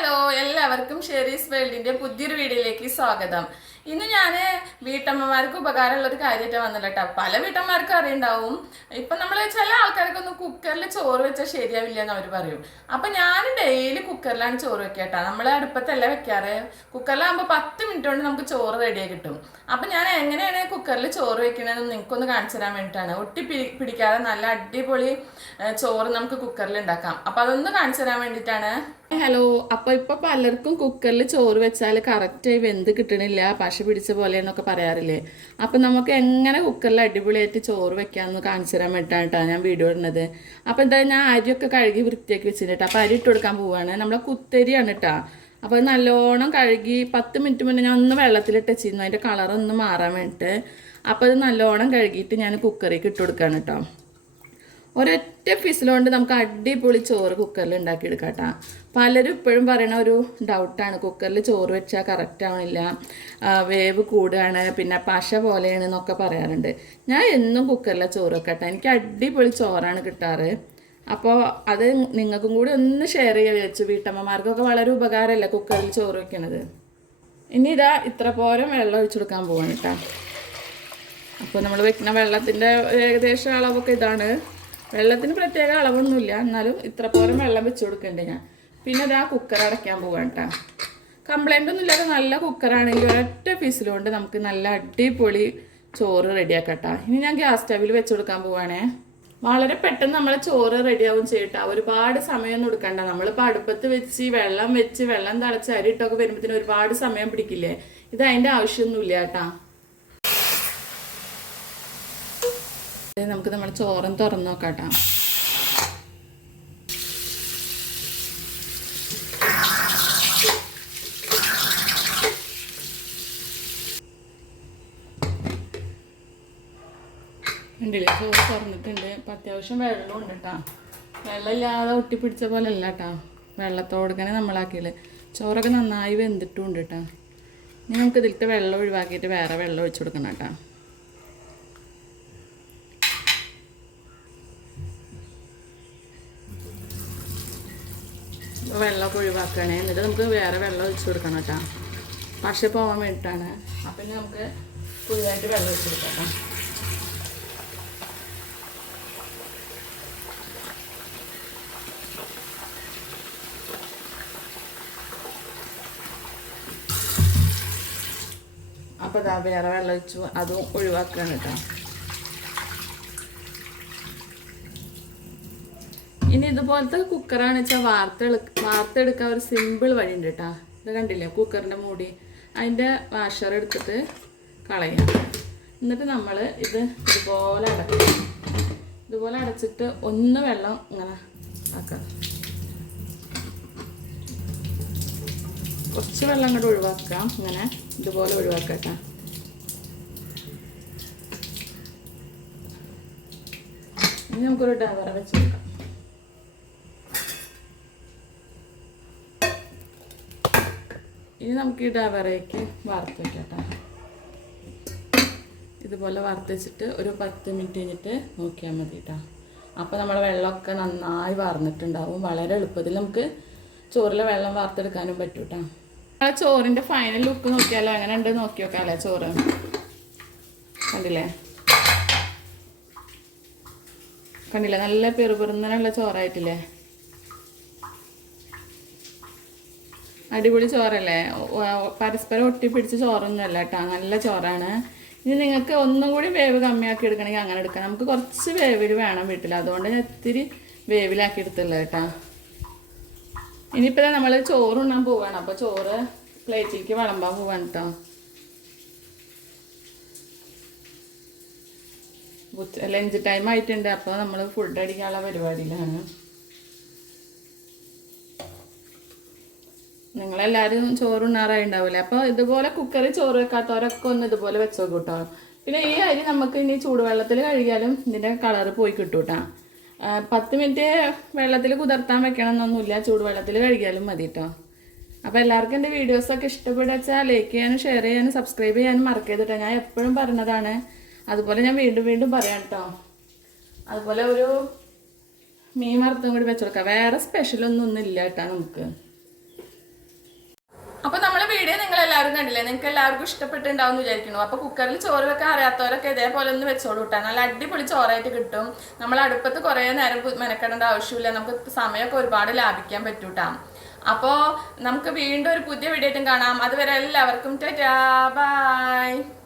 Hello എല്ലാവർക്കും Sherry's വേൾഡിന്റെ പുതിയൊരു വീഡിയോയിലേക്ക് സ്വാഗതം. ഇന്ന് ഞാൻ വീട്ടമ്മമാർക്ക് ഉപകാരമുള്ള ഒരു കാര്യമായിട്ട് വന്നില്ല കേട്ടോ പല വീട്ടമ്മമാർക്കും അറിയുണ്ടാവും. ഇപ്പം നമ്മൾ ചില ആൾക്കാർക്കൊന്നും കുക്കറിൽ ചോറ് വെച്ചാൽ ശരിയാവില്ല എന്ന് അവർ പറയും. അപ്പം ഞാൻ ഡെയിലി കുക്കറിലാണ് ചോറ് വെക്കുക കേട്ടോ നമ്മൾ അടുപ്പത്തല്ല വെക്കാറ്? കുക്കറിലാകുമ്പോൾ പത്ത് മിനിറ്റ് കൊണ്ട് നമുക്ക് ചോറ് റെഡിയായി കിട്ടും. അപ്പം ഞാൻ എങ്ങനെയാണ് കുക്കറിൽ ചോറ് വെക്കണതെന്ന് നിങ്ങൾക്കൊന്ന് കാണിച്ചു തരാൻ വേണ്ടിയിട്ടാണ് ഒട്ടി പിടി- പിടിക്കാതെ നല്ല അടിപൊളി ചോറ് നമുക്ക് കുക്കറിൽ ഉണ്ടാക്കാം. അപ്പം അതൊന്ന് കാണിച്ചു തരാൻ വേണ്ടിയിട്ടാണ് ഹലോ അപ്പോൾ ഇപ്പോൾ പലർക്കും കുക്കറിൽ ചോറ് വെച്ചാൽ കറക്റ്റായി വെന്ത് കിട്ടണില്ല. പശ പിടിച്ച പോലെ എന്നൊക്കെ പറയാറില്ലേ? അപ്പൊ നമുക്ക് എങ്ങനെ കുക്കറിൽ അടിപൊളിയായിട്ട് ചോറ് വെക്കാമെന്ന് കാണിച്ചു തരാൻ വേണ്ടിയിട്ടാണ് ഞാൻ വീഡിയോ ഇടുന്നത്. അപ്പൊ എന്താ ഞാൻ അരിയൊക്കെ കഴുകി വൃത്തിയാക്കി വെച്ചിട്ട് അപ്പൊ അരി ഇട്ട് കൊടുക്കാൻ പോവുകയാണ് നമ്മളെ കുത്തരിയാണ് കേട്ടോ അപ്പോൾ നല്ലോണം കഴുകി പത്ത് മിനിറ്റ് മുന്നേ ഞാൻ ഒന്ന് വെള്ളത്തിലിട്ട് വെച്ചിരുന്നു. അതിന്റെ കളറൊന്ന് മാറാൻ വേണ്ടിയിട്ട് അപ്പോൾ അത് നല്ലോണം കഴുകിയിട്ട് ഞാൻ കുക്കറിലേക്ക് ഇട്ട് കൊടുക്കുകയാണ് കേട്ടോ ഒരൊറ്റ ഫിസിലുകൊണ്ട് നമുക്ക് അടിപൊളി ചോറ് കുക്കറിൽ ഉണ്ടാക്കിയെടുക്കാം പലരും ഇപ്പോഴും പറയണ ഒരു ഡൗട്ടാണ് കുക്കറിൽ ചോറ് വെച്ചാൽ കറക്റ്റ് ആവണില്ല. വേവ് കൂടുകയാണ് പിന്നെ പശ പോലെയാണ് എന്നൊക്കെ പറയാറുണ്ട്. ഞാൻ എന്നും കുക്കറിലെ ചോറ് വെക്കട്ടെ എനിക്ക് അടിപൊളി ചോറാണ് കിട്ടാറ്. അപ്പോൾ അത് നിങ്ങൾക്കും കൂടി ഒന്ന് ഷെയർ ചെയ്യാൻ വിചാരിച്ചു. വീട്ടമ്മമാർക്കൊക്കെ വളരെ ഉപകാരമല്ലേ കുക്കറിൽ ചോറ് വെക്കണത്. ഇനി ഇതാ ഇത്ര പോരം വെള്ളം ഒഴിച്ചു കൊടുക്കാൻ പോവാണ് കേട്ടോ അപ്പോൾ നമ്മൾ വെക്കുന്ന വെള്ളത്തിന്റെ ഏകദേശം അളവൊക്കെ ഇതാണ്. വെള്ളത്തിന് പ്രത്യേക അളവൊന്നുമില്ല. എന്നാലും ഇത്ര പോലും വെള്ളം വെച്ച് കൊടുക്കണ്ടേ ഞാൻ. പിന്നെ ഇതാ കുക്കർ അടയ്ക്കാൻ പോവാണ് കേട്ടോ കംപ്ലൈന്റ് ഒന്നും ഇല്ലാതെ നല്ല കുക്കറാണെങ്കിൽ ഒരൊറ്റ പീസിലുകൊണ്ട് നമുക്ക് നല്ല അടിപൊളി ചോറ് റെഡിയാക്കട്ടാ ഇനി ഞാൻ ഗ്യാസ് സ്റ്റവിൽ വെച്ച് കൊടുക്കാൻ പോവാണേ. വളരെ പെട്ടെന്ന് നമ്മൾ ചോറ് റെഡിയാവും ചെയ്യട്ടാ. ഒരുപാട് സമയമൊന്നും എടുക്കണ്ട. നമ്മളിപ്പോൾ അടുപ്പത്ത് വെച്ച് വെള്ളം വെച്ച് വെള്ളം തിളച്ച് അരിട്ടൊക്കെ വരുമ്പോഴത്തേന് ഒരുപാട് സമയം പിടിക്കില്ലേ? ഇത് അതിന്റെ ആവശ്യമൊന്നുമില്ല കേട്ടാ ഇത് നമുക്ക് നമ്മുടെ ചോറും തുറന്നു നോക്കാട്ടാ. ഉണ്ടല്ലേ? ചോറ് തുറന്നിട്ടുണ്ട്. ഇപ്പം അത്യാവശ്യം വെള്ളം ഉണ്ട് കേട്ടോ. വെള്ളമില്ലാതെ ഒട്ടിപ്പിടിച്ച പോലെ അല്ല കേട്ടോ വെള്ളത്തോടുക്കനെ നമ്മളാക്കിയത്. ചോറൊക്കെ നന്നായി വെന്തിട്ടും ഉണ്ട് കേട്ടോ. ഇനി നമുക്ക് ഇതിലത്തെ വെള്ളം ഒഴിവാക്കിയിട്ട് വേറെ വെള്ളം ഒഴിച്ചു കൊടുക്കണം കേട്ടോ. അപ്പോൾ വെള്ളമൊക്കെ ഒഴിവാക്കുകയാണേ. എന്നിട്ട് നമുക്ക് വേറെ വെള്ളം ഒഴിച്ചു കൊടുക്കണം കേട്ടോ. പക്ഷെ പോകാൻ വേണ്ടിയിട്ടാണ് അപ്പം ഇനി നമുക്ക് പുതിയതായിട്ട് വെള്ളം ഒഴിച്ചു കൊടുക്കാം കേട്ടോ. അപ്പോൾ വേറെ വെള്ളം ഒഴിച്ചു അതും ഒഴിവാക്കുകയാണ് കേട്ടോ. ഇനി ഇതുപോലത്തെ കുക്കറാണ് വെച്ചാൽ വാർത്തെടു വാർത്തെടുക്കാൻ ഒരു സിമ്പിൾ വഴി ഉണ്ട് കേട്ടോ ഇത് കണ്ടില്ലേ? കുക്കറിന്റെ മൂടി. അതിന്റെ വാഷർ എടുത്തിട്ട് കളയാം. എന്നിട്ട് നമ്മൾ ഇത് ഇതുപോലെ അടക്കാം ഇതുപോലെ അടച്ചിട്ട് ഒന്ന് വെള്ളം ഇങ്ങനെ ആക്കാം. കുറച്ച് വെള്ളം അങ്ങോട്ട് ഒഴിവാക്കാം. ഇങ്ങനെ ഇതുപോലെ ഒഴിവാക്കാം ഇനി നമുക്കൊരു ഡവറ വെച്ച് ഇനി നമുക്ക് ഈ ഡവറയ്ക്ക് വറുത്ത് വെക്കാം ഇതുപോലെ വറുത്ത് വെച്ചിട്ട് ഒരു പത്ത് മിനിറ്റ് കഴിഞ്ഞിട്ട് നോക്കിയാൽ മതി കേട്ടോ അപ്പോൾ നമ്മുടെ വെള്ളമൊക്കെ നന്നായി വറന്നിട്ടുണ്ടാവും. വളരെ എളുപ്പത്തിൽ നമുക്ക് ചോറിലെ വെള്ളം വാർത്തെടുക്കാനും പറ്റും കേട്ടോ ആ ചോറിന്റെ ഫൈനൽ ലുക്ക് നോക്കിയാലോ? അങ്ങനെ ഉണ്ട് നോക്കി നോക്കാമല്ലേ ചോറ്? കണ്ടില്ലേ? കണ്ടില്ലേ? നല്ല പെറുപെറുന്നനുള്ള ചോറായിട്ടില്ലേ? അടിപൊളി ചോറല്ലേ? പരസ്പരം ഒട്ടിപ്പിടിച്ച ചോറൊന്നുമല്ല കേട്ടോ. നല്ല ചോറാണ്. ഇനി നിങ്ങൾക്ക് ഒന്നും കൂടി വേവ് കമ്മിയാക്കി എടുക്കണമെങ്കിൽ അങ്ങനെ എടുക്കാം. നമുക്ക് കുറച്ച് വേവിൽ വേണം വീട്ടിൽ അതുകൊണ്ട് ഞാൻ ഇത്തിരി വേവിലാക്കി എടുത്തുള്ളത് കേട്ടോ. ഇനിയിപ്പോൾ നമ്മൾ ചോറ് ഉണ്ണാൻ പോവാണ്. അപ്പോൾ ചോറ് പ്ലേറ്റിലേക്ക് വിളമ്പാൻ പോവാണ് കേട്ടോ. ലഞ്ച് ടൈം ആയിട്ടുണ്ട്. അപ്പോൾ നമ്മൾ ഫുഡ് അടിക്കാനുള്ള പരിപാടിയിലാണ്. നിങ്ങളെല്ലാവരും ചോറ് ഉണ്ണാറായി ഉണ്ടാവില്ലേ അപ്പോൾ ഇതുപോലെ കുക്കറിൽ ചോറ് വെക്കാത്തവരൊക്കെ ഒന്ന് ഇതുപോലെ വെച്ചോ കേട്ടോ പിന്നെ ഈ അരി നമുക്ക് ഇനി ചൂടുവെള്ളത്തിൽ കഴുകിയാലും ഇതിന്റെ കളറ് പോയി കിട്ടും കേട്ടോ പത്ത് മിനിറ്റ് വെള്ളത്തിൽ കുതിർത്താൻ വെക്കണം എന്നൊന്നുമില്ല ചൂടുവെള്ളത്തിൽ കഴുകിയാലും മതി കേട്ടോ അപ്പോൾ എല്ലാവർക്കും എന്റെ വീഡിയോസൊക്കെ ഇഷ്ടപ്പെടുക വെച്ചാൽ ലൈക്ക് ചെയ്യാനും ഷെയർ ചെയ്യാനും സബ്സ്ക്രൈബ് ചെയ്യാനും മറക്കരുത് ഞാൻ എപ്പോഴും പറഞ്ഞതാണ്. അതുപോലെ ഞാൻ വീണ്ടും വീണ്ടും പറയാം കേട്ടോ. അതുപോലെ ഒരു മീൻ വറുത്തും കൂടി വെച്ചു കൊടുക്കാം വേറെ സ്പെഷ്യലൊന്നും ഒന്നും ഇല്ല കേട്ടോ നമുക്ക്. വീഡിയോ നിങ്ങൾ എല്ലാവരും കണ്ടില്ലേ? നിങ്ങൾക്ക് എല്ലാവർക്കും ഇഷ്ടപ്പെട്ടുണ്ടാവും വിചാരിക്കുന്നു. അപ്പൊ കുക്കറിൽ ചോറ് വെക്കാൻ അറിയാത്തവരൊക്കെ ഇതേപോലെ ഒന്ന് വെച്ചോളൂ കേട്ടോ നല്ല അടിപൊളി ചോറായിട്ട് കിട്ടും. നമ്മൾ അടുപ്പത്ത് കുറേ നേരം മെനക്കെടേണ്ട ആവശ്യമില്ല. നമുക്ക് സമയമൊക്കെ ഒരുപാട് ലാഭിക്കാൻ പറ്റൂട്ടാ അപ്പോൾ നമുക്ക് വീണ്ടും ഒരു പുതിയ വീഡിയോ ആയിട്ടും കാണാം. അതുവരെ എല്ലാവർക്കും ടാ ബൈ.